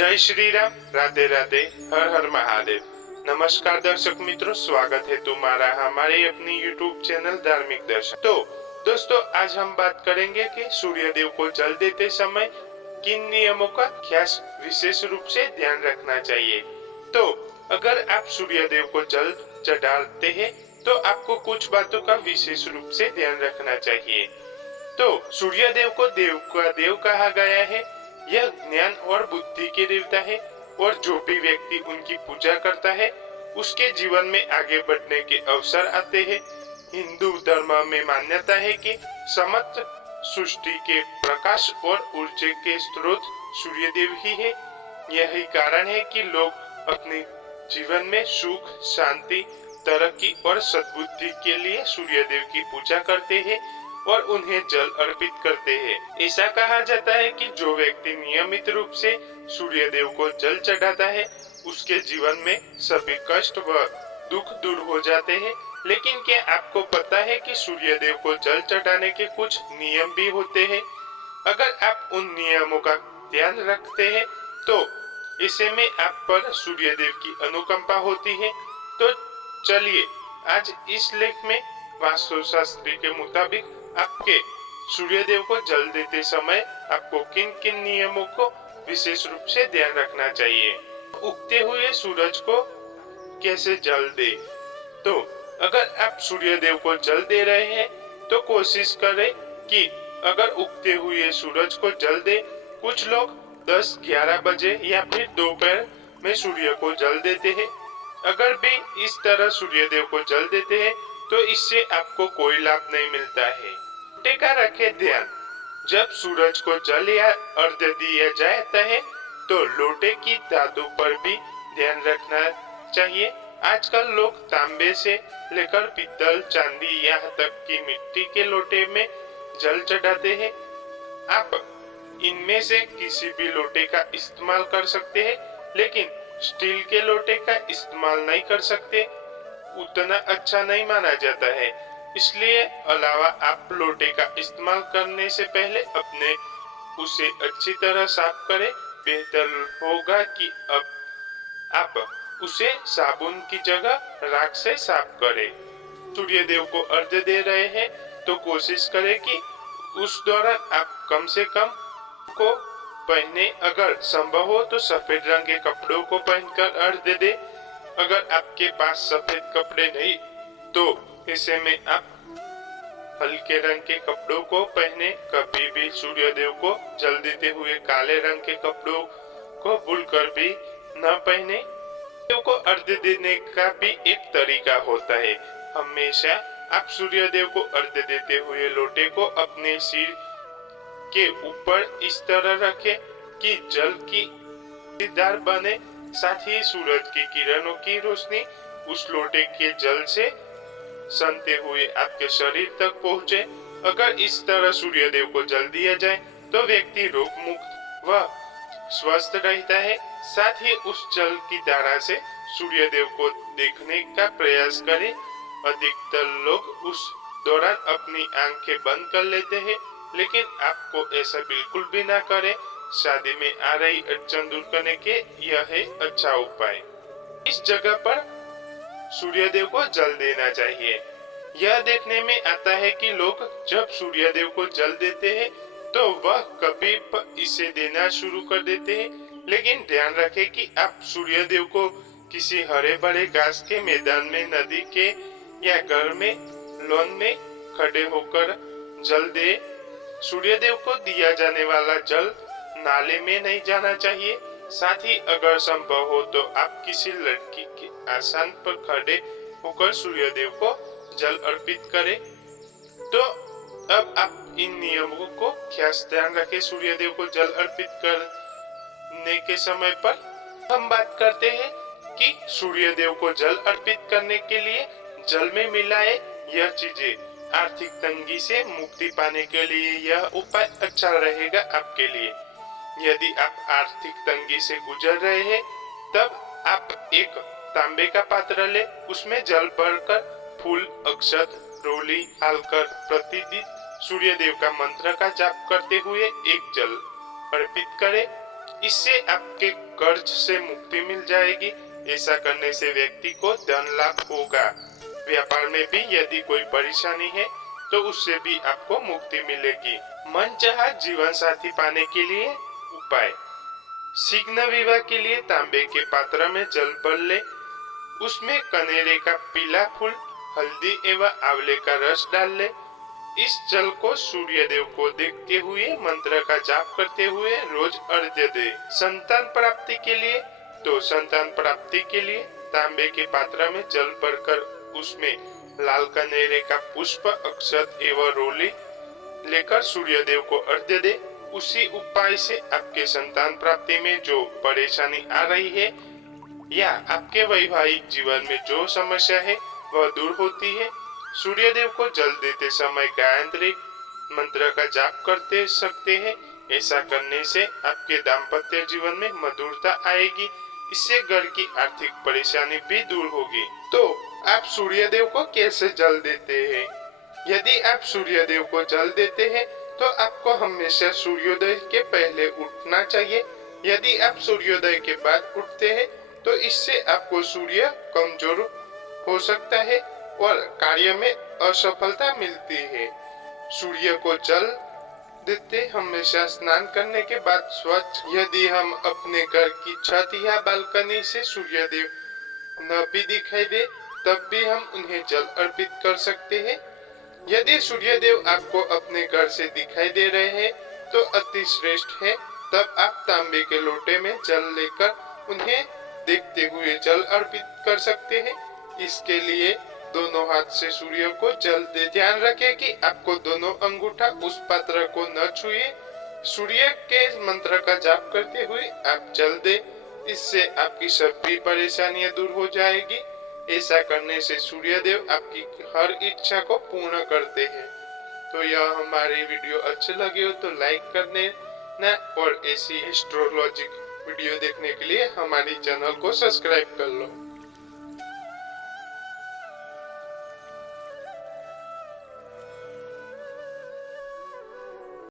जय श्री राम, राधे राधे, हर हर महादेव। नमस्कार दर्शक मित्रों, स्वागत है तुम्हारा हमारे अपनी YouTube चैनल धार्मिक दर्शन। तो दोस्तों, आज हम बात करेंगे कि सूर्य देव को जल देते समय किन नियमों का खास विशेष रूप से ध्यान रखना चाहिए। तो अगर आप सूर्य देव को जल चढ़ाते हैं तो आपको कुछ बातों का विशेष रूप से ध्यान रखना चाहिए। तो सूर्य देव को देव का देव कहा गया है। यह ज्ञान और बुद्धि के देवता है और जो भी व्यक्ति उनकी पूजा करता है उसके जीवन में आगे बढ़ने के अवसर आते हैं। हिंदू धर्म में मान्यता है कि समस्त सृष्टि के प्रकाश और ऊर्जा के स्रोत सूर्य देव ही है। यही कारण है कि लोग अपने जीवन में सुख, शांति, तरक्की और सद्बुद्धि के लिए सूर्य देव की पूजा करते हैं और उन्हें जल अर्पित करते हैं। ऐसा कहा जाता है कि जो व्यक्ति नियमित रूप से सूर्य देव को जल चढ़ाता है उसके जीवन में सभी कष्ट व दुख दूर हो जाते हैं। लेकिन क्या आपको पता है कि सूर्य देव को जल चढ़ाने के कुछ नियम भी होते हैं? अगर आप उन नियमों का ध्यान रखते हैं तो ऐसे में आप पर सूर्य देव की अनुकंपा होती है। तो चलिए आज इस लेख में वास्तुशास्त्र के मुताबिक आपके सूर्य देव को जल देते समय आपको किन किन नियमों को विशेष रूप से ध्यान रखना चाहिए। उगते हुए सूरज को कैसे जल दे? तो अगर आप सूर्य देव को जल दे रहे हैं तो कोशिश करें कि अगर उगते हुए सूरज को जल दे। कुछ लोग 10-11 बजे या फिर दोपहर में सूर्य को जल देते हैं। अगर भी इस तरह सूर्य देव को जल देते हैं तो इससे आपको कोई लाभ नहीं मिलता है। टेका रखे ध्यान, जब सूरज को जल या अर्घ्य दिया जाता है तो लोटे की धातु पर भी ध्यान रखना चाहिए। आजकल लोग तांबे से लेकर पीतल, चांदी, यहाँ तक कि मिट्टी के लोटे में जल चढ़ाते हैं। आप इनमें से किसी भी लोटे का इस्तेमाल कर सकते हैं, लेकिन स्टील के लोटे का इस्तेमाल नहीं कर सकते, उतना अच्छा नहीं माना जाता है। इसलिए अलावा आप लोटे का इस्तेमाल करने से पहले अपने उसे अच्छी तरह साफ करें। बेहतर होगा कि अब आप उसे साबुन की जगह राख से साफ करें। सूर्य देव को अर्घ्य दे रहे हैं तो कोशिश करें कि उस दौरान आप कम से कम को पहने, अगर संभव हो तो सफेद रंग के कपड़ों को पहनकर अर्घ्य दे। अगर आपके पास सफेद कपड़े नहीं तो ऐसे में आप हल्के रंग के कपड़ों को पहने। कभी भी सूर्य देव को जल देते हुए काले रंग के कपड़ों को भूलकर भी न पहने। देव को अर्घ्य देने का भी एक तरीका होता है। हमेशा आप सूर्य देव को अर्घ्य देते हुए लोटे को अपने सिर के ऊपर इस तरह रखें कि जल की धार बने। साथ ही सूरज की किरणों की रोशनी उस लोटे के जल से सनते हुए आपके शरीर तक पहुँचे। अगर इस तरह सूर्य देव को जल दिया जाए तो व्यक्ति रोग मुक्त व स्वस्थ रहता है। साथ ही उस जल की धारा से सूर्य देव को देखने का प्रयास करें। अधिकतर लोग उस दौरान अपनी आंखें बंद कर लेते हैं, लेकिन आपको ऐसा बिल्कुल भी ना करें। शादी में आ रही अड़चन दूर करने के यह है अच्छा उपाय। इस जगह पर सूर्य देव को जल देना चाहिए। यह देखने में आता है कि लोग जब सूर्य देव को जल देते हैं तो वह कभी इसे देना शुरू कर देते हैं, लेकिन ध्यान रखें कि आप सूर्य देव को किसी हरे भरे घास के मैदान में, नदी के या घर में लॉन में खड़े होकर जल दे। सूर्य देव को दिया जाने वाला जल नाले में नहीं जाना चाहिए। साथ ही अगर संभव हो तो आप किसी लड़की के आसन पर खड़े होकर सूर्य देव को जल अर्पित करें। तो अब आप इन नियमों को खास ध्यान रखें। सूर्य देव को जल अर्पित करने के समय पर हम बात करते हैं कि सूर्य देव को जल अर्पित करने के लिए जल में मिलाए यह चीजें। आर्थिक तंगी से मुक्ति पाने के लिए यह उपाय अच्छा रहेगा आपके लिए। यदि आप आर्थिक तंगी से गुजर रहे हैं तब आप एक तांबे का पात्र ले, उसमें जल भरकर फूल, अक्षत, रोली डालकर प्रतिदिन सूर्य देव का मंत्र का जाप करते हुए एक जल अर्पित करें। इससे आपके कर्ज से मुक्ति मिल जाएगी। ऐसा करने से व्यक्ति को धन लाभ होगा। व्यापार में भी यदि कोई परेशानी है तो उससे भी आपको मुक्ति मिलेगी। मनचाहा जीवन साथी पाने के लिए उपाय। शीघ्र विवाह के लिए तांबे के पात्र में जल भर ले, उसमें कनेरे का पीला फूल, हल्दी एवं आंवले का रस डाल ले। इस जल को सूर्य देव को देखते हुए मंत्र का जाप करते हुए रोज अर्घ्य दे। संतान प्राप्ति के लिए तो संतान प्राप्ति के लिए तांबे के पात्र में जल भरकर उसमें लाल कनेरे का पुष्प, अक्षत एवं रोली लेकर सूर्य देव को अर्घ्य दे। उसी उपाय से आपके संतान प्राप्ति में जो परेशानी आ रही है या आपके वैवाहिक जीवन में जो समस्या है वह दूर होती है। सूर्य देव को जल देते समय गायत्री मंत्र का जाप करते सकते हैं। ऐसा करने से आपके दाम्पत्य जीवन में मधुरता आएगी। इससे घर की आर्थिक परेशानी भी दूर होगी। तो आप सूर्य देव को कैसे जल देते हैं? यदि आप सूर्य देव को जल देते हैं तो आपको हमेशा सूर्योदय के पहले उठना चाहिए। यदि आप सूर्योदय के बाद उठते हैं तो इससे आपको सूर्य कमजोर हो सकता है और कार्य में असफलता मिलती है। सूर्य को जल देते हमेशा स्नान करने के बाद स्वच्छ। यदि हम अपने घर की छत या बालकनी से सूर्य देव न भी दिखाई दे तब भी हम उन्हें जल अर्पित कर सकते हैं। यदि सूर्य देव आपको अपने घर से दिखाई दे रहे हैं तो अति श्रेष्ठ है। तब आप तांबे के लोटे में जल लेकर उन्हें देखते हुए जल अर्पित कर सकते हैं। इसके लिए दोनों हाथ से सूर्य को जल दे। ध्यान रखें कि आपको दोनों अंगूठा उस पात्र को न छुए। सूर्य के मंत्र का जाप करते हुए आप जल दे। इससे आपकी सभी परेशानियां दूर हो जाएगी। ऐसा करने से सूर्य देव आपकी हर इच्छा को पूर्ण करते हैं। तो यह हमारी वीडियो अच्छी लगी हो तो लाइक कर देना और ऐसी एस्ट्रोलॉजिक वीडियो देखने के लिए हमारी चैनल को सब्सक्राइब कर लो।